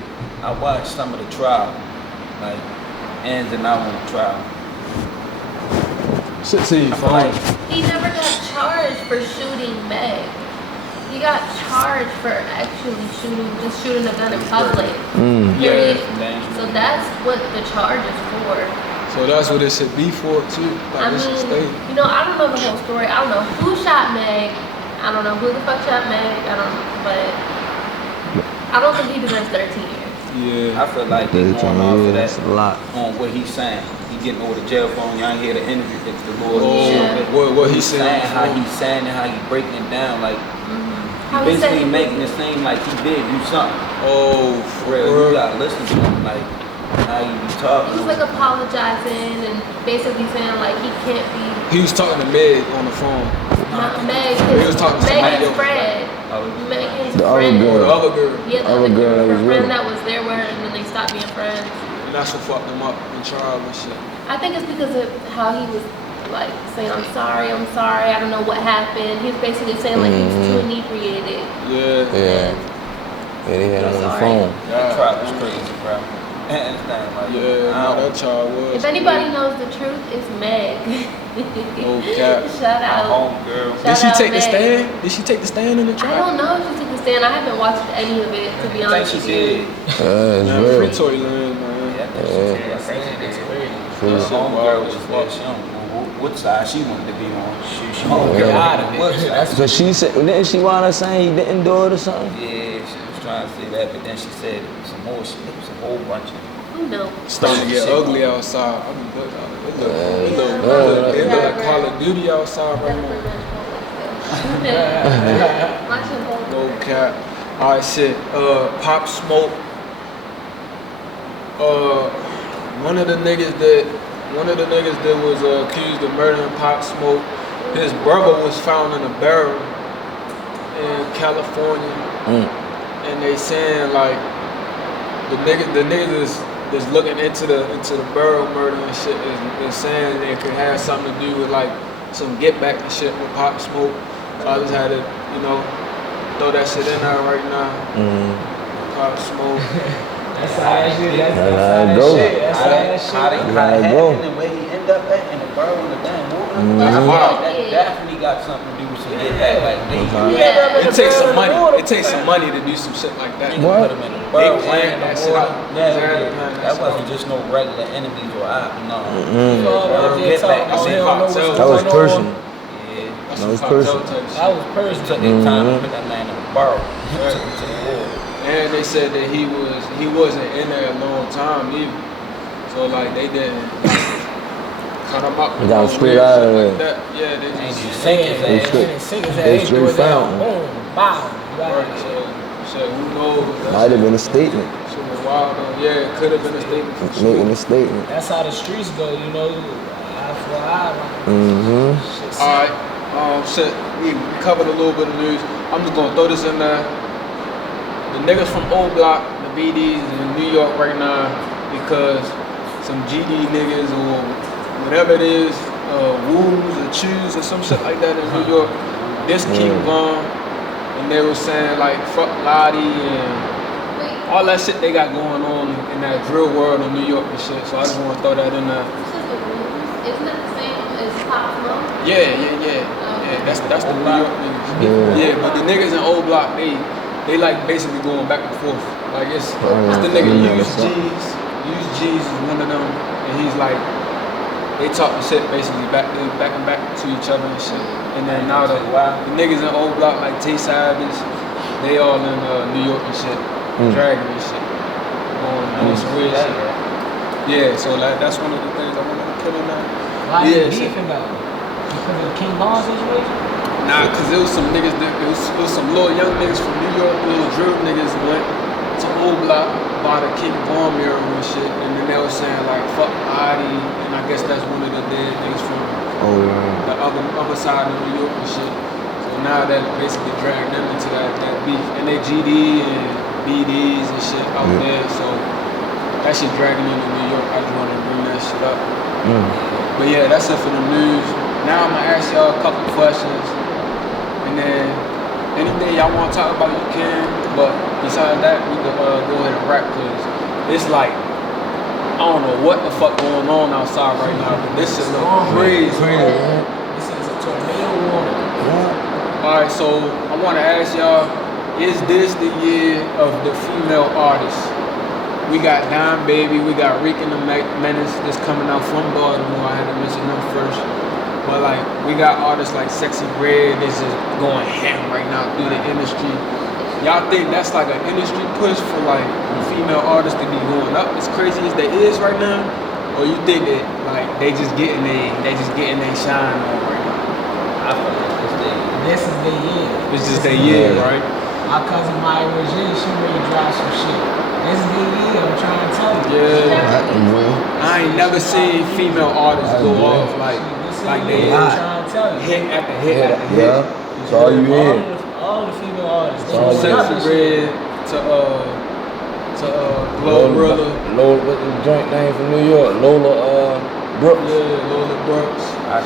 I watched some of the trial, like ins and outs on the trial. Shit seems I feel fine. like He never got charged for shooting Meg. He got charged for actually shooting a gun in public. Period. So that's what the charge is for. So that's what it should be for too. Like, I it should stay. mean, I don't know the whole story. I don't know who shot Meg. I don't know who the fuck shot Meg. But I don't think he deserves 13 years. Yeah. I feel like they going off of that That's a lot. on what he's saying. He getting over the jail phone. Y'all hear the interview that the Lord Yeah. What he's saying? how he's saying and how he breaking it down. Like How he said basically he- making it seem like he did do something. Oh, For real, you gotta listen to him. Like how you be talking. He's like apologizing and basically saying like he can't be he was talking to Meg on the phone. not Meg. He was talking to somebody Megan's else. friend. Megan's The other friend. girl. The other girl. Yeah, the Other other girl that her was friend with that was there with her, and then they stopped being friends. And that's what fucked him up in trial and shit. I think it's because of how he was like saying, I'm sorry, I don't know what happened. He was basically saying like he was too inebriated. Yeah. Yeah. Yeah, they had him on the phone. That trial was crazy, bro. Understand? Like, Yeah, no, that child was. If anybody knows the truth, it's Meg. No cap. Shout my out. homegirl. Did she Shout out take the Meg. stand? Did she take the stand in the I track? don't know if she took the stand. I haven't watched any of it, to be I think honest she with you. did. It's Man, real. free Tory Land, man. Yeah, I think she did. I think she did. True. Her homegirl was there. She don't know what side she wanted to be on. She don't get out of it. So she said, didn't she wind up saying he didn't do it or something? Yeah, she was trying to say that, but then she said some more shit. It was a whole bunch of Who knows? Starting to get ugly outside. I mean, it look like Call of Duty outside right now. Watch your whole No cap. Alright, shit. Pop Smoke. One of the niggas that was accused of murdering Pop Smoke, his brother was found in a barrel in California, and they saying like the niggas that's looking into the barrel murder and shit is saying it could have something to do with like some get back and shit with Pop Smoke. So I just had to, throw that shit in there right now. Pop Smoke. That's how that shit. That's How how it that go. shit. That's how that how they shit. How it go. happened and where he ended up at in the barrel in the damn water. Wow. That definitely got something to do with some get back. Like they It takes some money. It takes some money to do some shit like that. put him in the barrel planned and that the shit water. out. That wasn't just no regular enemies or no. Get back. That was personal. Yeah. That was personal. That was personal. Took their time to put that man in the barrel. Took him to the water. And they said that he wasn't in there a long time either. So like they didn't cut him up. They got him straight out of there. Like that. Yeah, they Ain't just you Sing his They ass. straight- Sing his they ass. straight Do it down. found him. Boom. Bow. work. So who knows? Might have been a statement. Shit was wild though. Yeah, it could have been a statement for sure. Making a statement. That's how the streets go, you know. Eye for eye. Mm-hmm. Alright, shit, we covered a little bit of news. I'm just gonna throw this in there. The niggas from O Block, the BDs in New York right now, because some GD niggas or whatever it is, Woos or Chews or some shit like that in New York, this King Von, and they were saying like fuck Lottie and all that shit they got going on in that drill world in New York and shit. So I just wanna throw that in there. Isn't that the same as Pop Smoke? Yeah. That's the New York niggas. Yeah, but the niggas in O Block, they like basically going back and forth. Like it's the nigga Use G's is one of them, and he's like they talking shit basically back and back to each other and shit. And then now the niggas in O Block like Tay Savage, they all in New York and shit, dragging and shit, on some weird shit. Yeah, so like that's one of the things I want to kill in that. Why Yeah, you shit. beefing about? Because of the King Von situation? Nah, cause it was some niggas it was some little young niggas from New York, little drill niggas went to O Block, bought a King Von mural and shit, and then they was saying like fuck Adi, and I guess that's one of the dead niggas from the other side of New York and shit. So now that basically dragged them into that beef, and they GD and BDs and shit out there, so that shit dragging into New York. I just wanted to bring that shit up. But yeah, that's it for the news. Now I'm gonna ask y'all a couple questions, and then anything y'all want to talk about, you can. But besides that, we can go ahead and wrap, cause it's like I don't know what the fuck going on outside right now, but this is crazy. This is a tornado warning. All right, so I want to ask y'all: is this the year of the female artists? We got Dime Baby, we got Reek and the Menace that's coming out from Baltimore. I had to mention them first. But like, we got artists like Sexy Red that's just going ham right now through the industry. Y'all think that's like an industry push for like female artists to be going up as crazy as they is right now? Or you think that like they just getting they shine on right now? I feel like This is the year. It's just their year, right? My cousin Maya Regine, she ready to drop some shit. This is the year, I'm trying to tell you. Yeah. I ain't never seen female artists go off like they I'm trying to tell you. hit after hit after hit. Yeah. That's all you hear. All the female artists. all They you doing Sexy other shit. Red to Glorilla. Lola, what's the joint name from New York? Lola Brooks. Yeah, Lola Brooks. I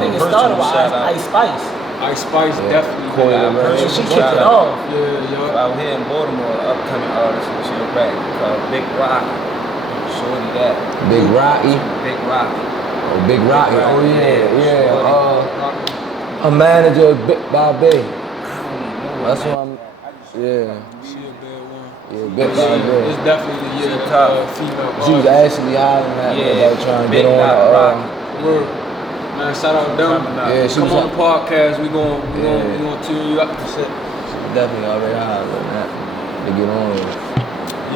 think it started with Ice Spice. Ice Spice definitely. Coil, Yeah, man. And she kicked it off. yeah. out here in Baltimore, upcoming artist and shit back called Big Rock. shorty that. Big Rocky. Big Rocky. Oh, Big Rocky. Oh yeah. Shorty. A manager, Big Bobby. I don't even know That's what what I'm. She Yeah. a bad one. Yeah, Big Bobby. It's definitely the year female. She was actually hollering at me about trying to get on Word. Man, shout out them. Yeah, she Come was on the podcast. We gonna tune you up and shit. definitely already hollering at to get on with it.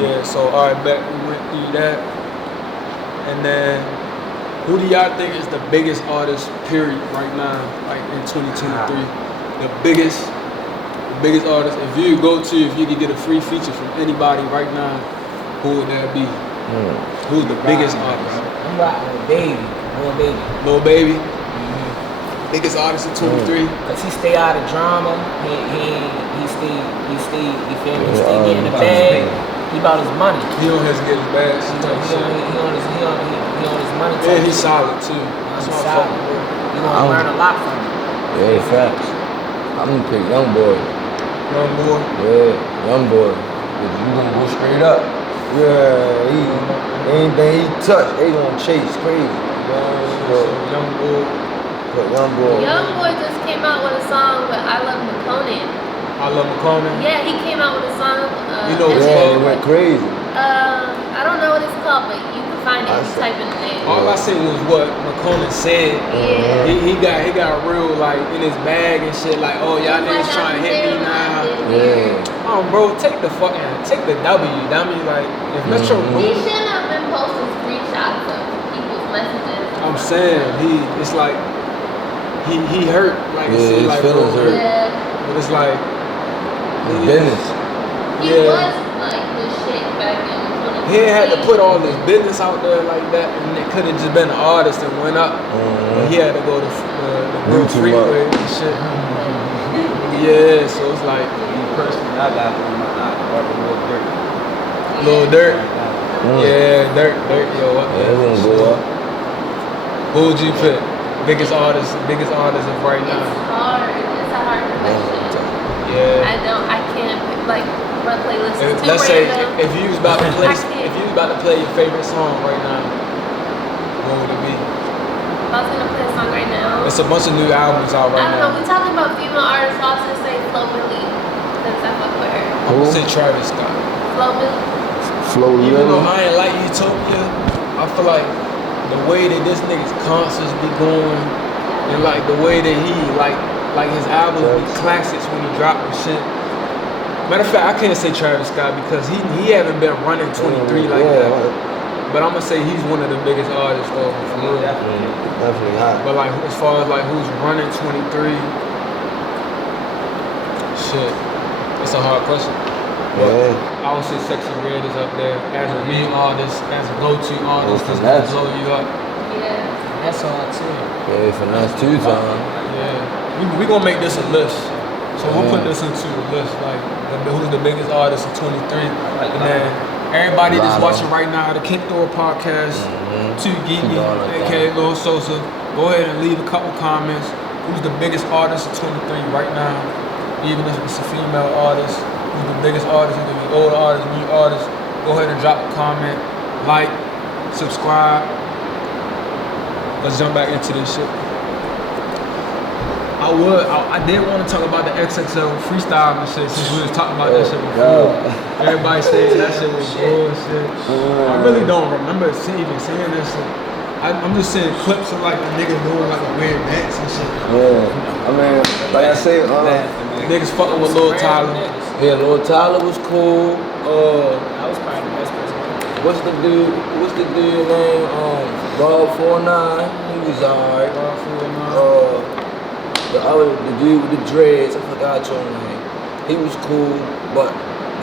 Yeah. So all right, back we went through that, and then who do y'all think is the biggest artist? Period. Right now, like in 2023, the biggest artist. If you could get a free feature from anybody right now, who would that be? Who's the biggest artist? I'm rocking with Baby. Lil Baby. Biggest artist in 23. Cause he stay out of drama. He stay. You feel me? He stay getting the bag. He about his money. He don't have to get his bag. He on his money. And he's solid too. He's That's solid. You gonna learn a lot from him. Yeah, facts. I'm gonna pick Young Boy. Young boy. Yeah, Young Boy. You gonna go straight up. Yeah, anything he touch, they gonna chase crazy. Young boy. But Young Boy. Young Boy just came out with a song with I Love McConan. I love McConan. Yeah, he came out with a song. You know and it's Yeah, called? it went crazy. I don't know what it's called, but you can find it if you type in the name. All I seen was what McConan said. Yeah. He got real like in his bag and shit. Like, oh y'all niggas trying to hit me now. Yeah. Oh bro, take the W. Dummy. Like if Metro He Boomin, shouldn't have been posting screenshots of people's messages. I'm saying it's like he hurt. Like Yeah, shit, his like feelings bro, hurt. Yeah. But it's like His business. He Yeah. was like the shit back in 2015. he had to put all this business out there like that, and it could have just been an artist and went up. But he had to go to the real YouTube freeway up. and shit. Yeah, so it's like Me personally, I got one of my Lil Dirt. Lil Dirt. Mm. Yeah, Dirt, yo, what Yeah, it gonna go up. Who would you pick? Biggest artist of right It's now. hard. It's a hard question. Yeah. I can't pick, like, my playlist is too Let's say random. if you was about to play, I can't. if you was about to play your favorite song right now, what would it be? If I was gonna play a song right now, It's a bunch of new albums out right I don't know. now. We talking about female artists. I'll just say Flo Milli, because I fuck with her. I'm gonna say Travis Scott. Flo Milli. Flow Even though Lily. I ain't like Utopia, I feel like the way that this nigga's concerts be going, and like the way that he like his albums be classics when he drop and shit. Matter of fact, I can't say Travis Scott because he haven't been running 23 like that. But I'm gonna say he's one of the biggest artists though, for real. Definitely hot. But like as far as like who's running 23, shit, it's a hard question. Yeah. I would say Sexy Red is up there as a real artist, as a go-to artist that's gonna Finesse. blow you up. Yeah. That's all too. Yeah, finesse 2 times. Yeah, we gonna make this a list. So we'll put this into a list, like who's the biggest artist in 23, and then everybody that's watching right now, the KickDoor podcast, Too Geeky, aka Lil Sosa, go ahead and leave a couple comments. Who's the biggest artist in 23 right now? Even if it's a female artist, who's the biggest artist? It could be old artist, new artist. Go ahead and drop a comment, like, subscribe. Let's jump back into this shit. I did want to talk about the XXL freestyle and shit since we was talking about that shit before. Everybody saying that shit was bullshit. I really don't remember even saying that shit. I'm just seeing clips of like a nigga doing like a weird dance and shit. Yeah. I mean, like I say, Niggas fucking with Lil Tyler. yeah, Lil Tyler was cool. That was probably the best person. What's the dude name? Rob 49. He was alright. The dude with the dreads, I forgot your name. He was cool, but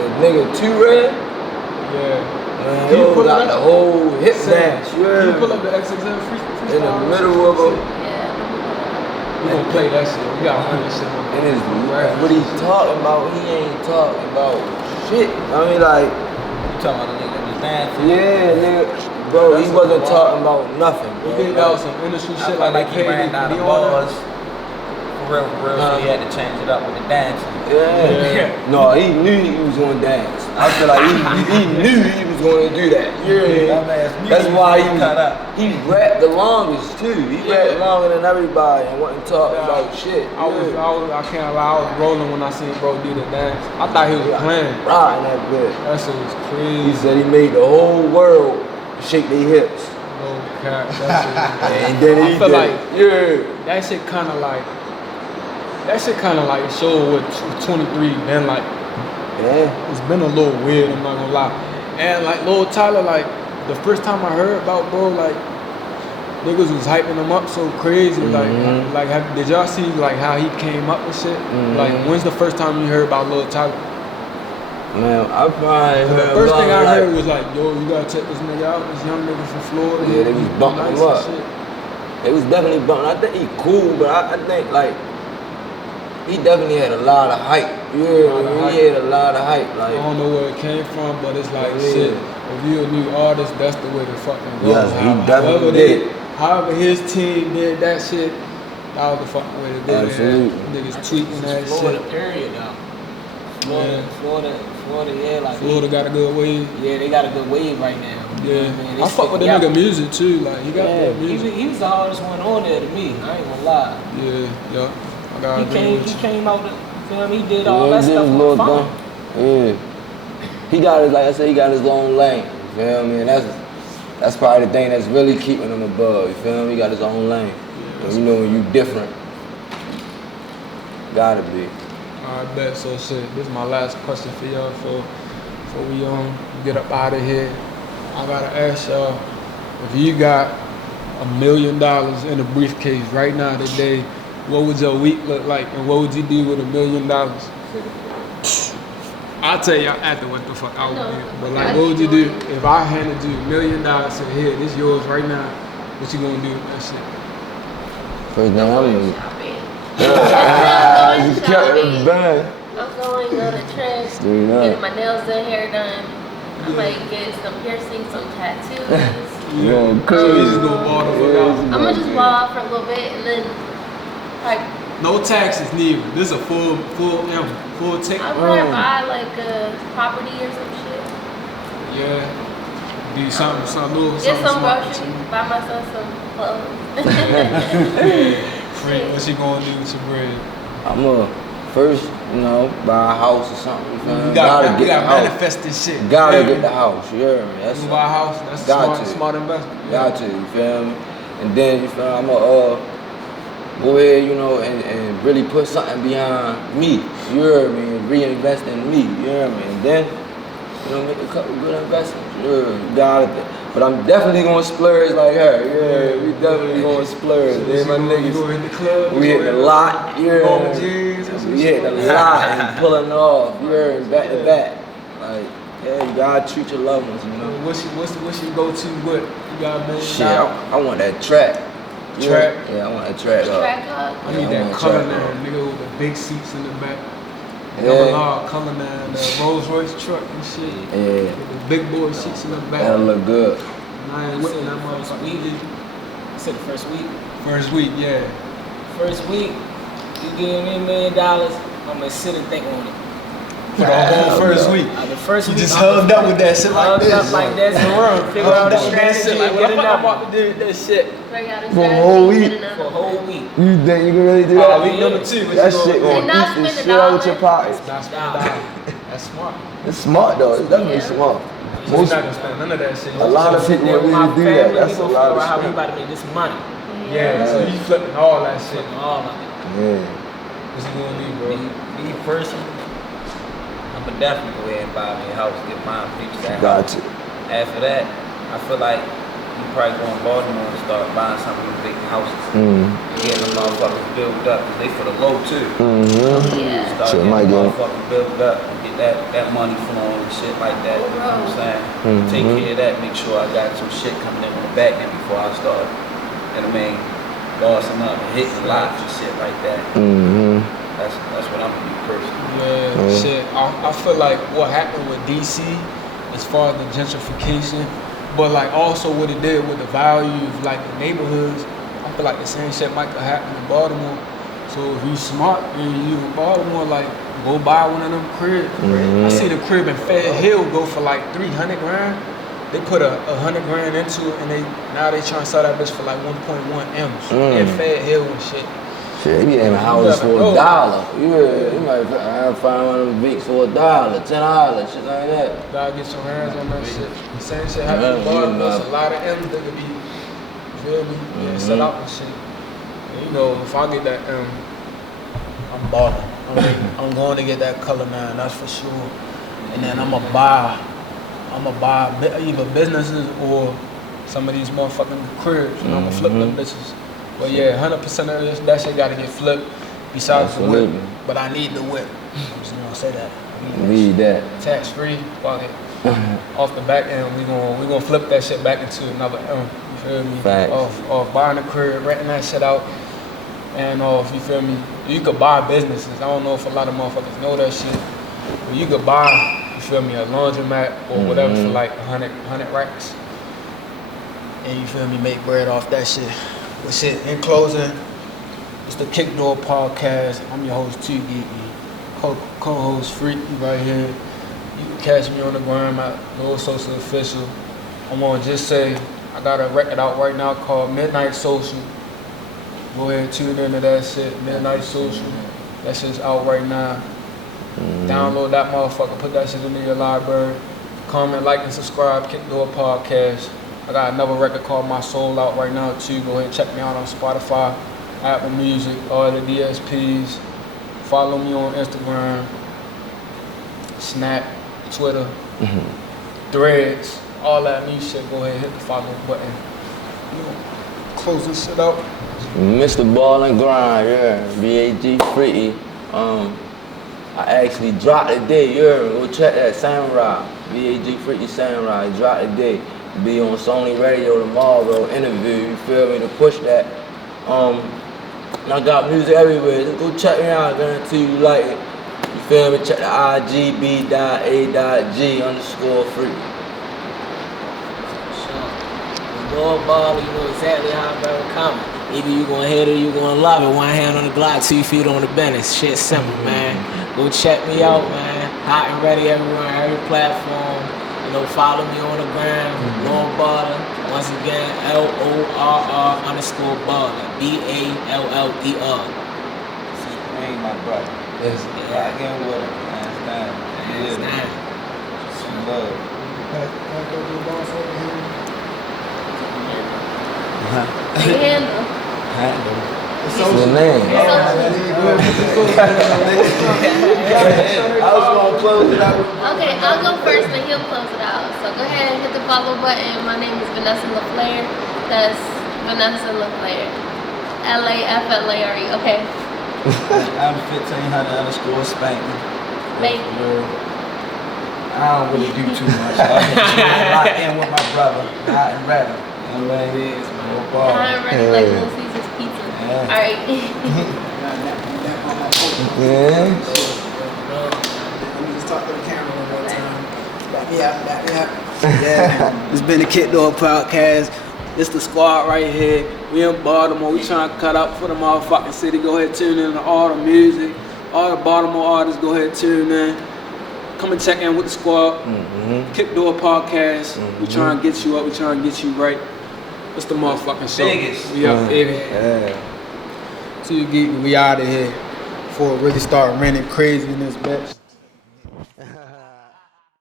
the nigga Too Red, Yeah. man, Can you he pull got it the up? whole hip Can dance. you pull Yeah. up the XXL freestyle? In the middle of him. Yeah. We gonna play that shit. We gotta run this shit. And his what he talking about, he ain't talking about shit. I mean, like, You talking about the nigga that was dancing? yeah, nigga, bro, he wasn't talking about nothing. We Bro. did out some industry shit I like he they ran paid out to of be on bars. that. For real, so he had to change it up with the dancing. Yeah. No, he knew he was gonna dance. I feel like he knew he was gonna do that. Yeah. That's why he rapped the longest too. He rapped longer than everybody and wasn't talking about shit. I can't lie, I was rolling when I seen bro do the dance. I thought he was playing. Riding that bitch. That shit was crazy. He said he made the whole world shake their hips. No cap, that shit. And then he I feel did. like that shit kind of like showed what 23 been like. Yeah. It's been a little weird, I'm not gonna lie. And like Lil Tyler, like the first time I heard about bro, like niggas was hyping him up so crazy. Did y'all see like how he came up with shit? Like when's the first time you heard about Lil Tyler? Man, I probably heard The first thing I like, heard was like, yo, you gotta check this nigga out, this young nigga from Florida. Yeah, they was bumping him up. They was definitely bumping. I think he cool, but I think like he definitely had a lot of hype. Yeah, he had a lot of hype. Like I don't know where it came from, but it's like shit. If you a new artist, that's the way to fucking go. Yes, he definitely did. However his team did that shit, that was the fucking way to go. Absolutely. Niggas tweaking that Florida, shit. period, though. Florida, yeah, like Florida got a good wave. Yeah, they got a good wave right now. Yeah, You know what I mean? I fuck with the nigga music too. Like he got good music. He was the hardest one on there to me. I ain't gonna lie. Yeah. I gotta agree with He you. came out. Feel me? He did all that stuff on the phone. Yeah. He got his, like I said, he got his own lane. You feel me? And that's probably the thing that's really keeping him above. You feel me? He got his own lane. You know when you different, gotta be. I bet. So shit, this is my last question for y'all before we get up out of here. I gotta ask y'all, if you got $1 million in a briefcase right now today, what would your week look like, and what would you do with $1 million? I'll tell y'all after what the fuck I would do. But like, what would you do if I handed you $1 million and said, here, this yours right now? What you gonna do with that shit? First thing I'm gonna I'm going to go to Trent, getting my nails done, hair done. I might get some piercings, some tattoos. Yeah, So you just gonna ball the fuck out? I'm gonna just ball for a little bit and then like. No taxes neither. This is a full take. I'm gonna buy like a property or some shit. Yeah. Do something little. Get some smart. groceries, buy myself some clothes. What you gonna do with your bread? I'm first, buy a house or something. You gotta manifest this shit. Gotta get the house. You hear me? That's you buy a house. That's a smart investment. Got to. You feel me? And then you feel I'm go ahead, and really put something behind me. You hear me? And reinvest in me. You hear me? And then, make a couple good investments. You got it. But I'm definitely gonna splurge like her. Yeah, we definitely gonna splurge. Then my niggas, go hit the club. we hit the lot. Yeah, we hit the lot and pulling off. Yeah, back to back. Like, yeah, you gotta treat your loved ones. What's your go-to? What you got, man? Shit, I want that track. Track? Yeah, I want that track. Track hug. I need that color man, nigga, with the big seats in the back. Double color man, the Rolls Royce truck and shit. Yeah. With the big boy seats in the back. That'll look good. And I ain't whipping that motherfucker. You said the first week? First week, yeah. First week, you give me $1 million, I'm gonna sit and think on it. For the whole first week. The first week, just hugged up with that shit like this. Hugged up like that. Figure out the strategy. Like, what I'm about to do with that shit? For a whole week. For a whole week. You think you can really do that? Week number 2. That shit gonna eat the shit out with your pockets. That's smart. It's smart though. It's definitely smart. You're not gonna spend none of that shit. A lot of people would really do that. That's a lot of how we shit. about to make this money. Yeah, so you flipping all that shit. All of it. Yeah. What's you gonna do, bro? Me personally, I'm gonna definitely go ahead and buy me a house, get mine fixed that Got house. to. After that, I feel like you probably go in Baltimore and start buying some of these big houses. Get them motherfuckers built up, 'cause they for the low too. Yeah. Start Shit, getting might get 'em. motherfuckers built up and get that money flowing and shit like that. You know what I'm saying? Take care of that, make sure I got some shit coming in on the back end before I start, bossing up and hitting lots and shit like that. That's what I'm gonna do personally. Yeah, shit. I feel like what happened with DC as far as the gentrification, but like also what it did with the value of like the neighborhoods, I feel like the same shit might could happen in Baltimore. So if you smart and you in Baltimore, like go buy one of them cribs. I see the crib in Fed Hill go for like 300 grand. They put a 100 grand into it, and now they trying to sell that bitch for like 1.1 M's in Fed Hill and shit. Shit, they be having houses for $1. You might find one of them Vicks for $1, $10, shit like that. Gotta get your hands on that shit. The same shit happen in Baltimore. There's a lot of M's that could be, you feel me? Yeah, set out and shit. And you know, if I get that M, I'm balling. I'm going to get that color 9, that's for sure. And then I'ma buy either businesses or some of these motherfucking cribs, and I'ma flip them bitches. But yeah, 100% of that shit gotta get flipped besides the whip. But I need the whip. I'm just gonna say that. Need that. Tax free, fuck it. Off the back end, we gonna flip that shit back into another M. You feel me? Facts. Off buying the crib, renting that shit out, and off, you feel me? You could buy businesses. I don't know if a lot of motherfuckers know that shit. But you could buy, you feel me, a laundromat or whatever for like 100 racks. And you feel me, make bread off that shit. But shit, in closing, it's the KickDoor podcast. I'm your host, T Geeky. Co-host Freaky right here. You can catch me on the gram at Lor Sosa Official. I want to just say, I got a record out right now called Midnight Social. Go ahead and tune into that shit, Midnight Social. That shit's out right now. Download that motherfucker, put that shit into your library. Comment, like, and subscribe, KickDoor Podcast. I got another record called My Soul out right now too. Go ahead and check me out on Spotify, Apple Music, all the DSPs. Follow me on Instagram, Snap, Twitter, Threads, all that new shit. Go ahead and hit the follow button. You know, close this shit out. Mr. Ball and Grind, yeah. BAG Freaky. I actually dropped today, go check that Samurai. BAG Freaky Samurai, dropped today. Be on Sony Radio tomorrow, interview, you feel me, to push that. And I got music everywhere, just go check me out, I guarantee you like it. You feel me, check the IGB.A.G_freaky. Lor Baller, you know exactly how I'm gonna comment. Either you gonna hate it or you gonna love it. One hand on the Glock, 2 feet on the business. Shit simple, man. Go check me out, man. Hot and ready everywhere, every platform. You know, follow me on the gram, Lor Baller. Once again, LORR_Baller. BALLER. Ain't my brother. Yes. Yeah, I get with him. Hands down. Some love. Handle. What's the name? I was gonna close it out. Okay, I'll go first, then he'll close it out. So go ahead and hit the follow button. My name is Vanessa LaFlare. That's Vanessa LaFlare. LAFLARE. Okay. I'm 1500_spanking. Thank you. I don't really do too much. I'm locked in with my brother, hot and ready. You know what it is, man. I'm ready like Little Caesar's Pizza. Yeah. Alright. Yeah. Let me just talk to the camera one more time. Back me up. Yeah, it's been the KickDoor podcast. This the squad right here. We in Baltimore. We trying to cut up for the motherfucking city. Go ahead, tune in to all the music. All the Baltimore artists, go ahead, tune in. Come and check in with the squad. KickDoor podcast. We trying to get you up. We trying to get you right. It's the motherfucking show. Biggest. We up, baby. Yeah. See you geek. We out of here before it really start raining crazy in this bitch.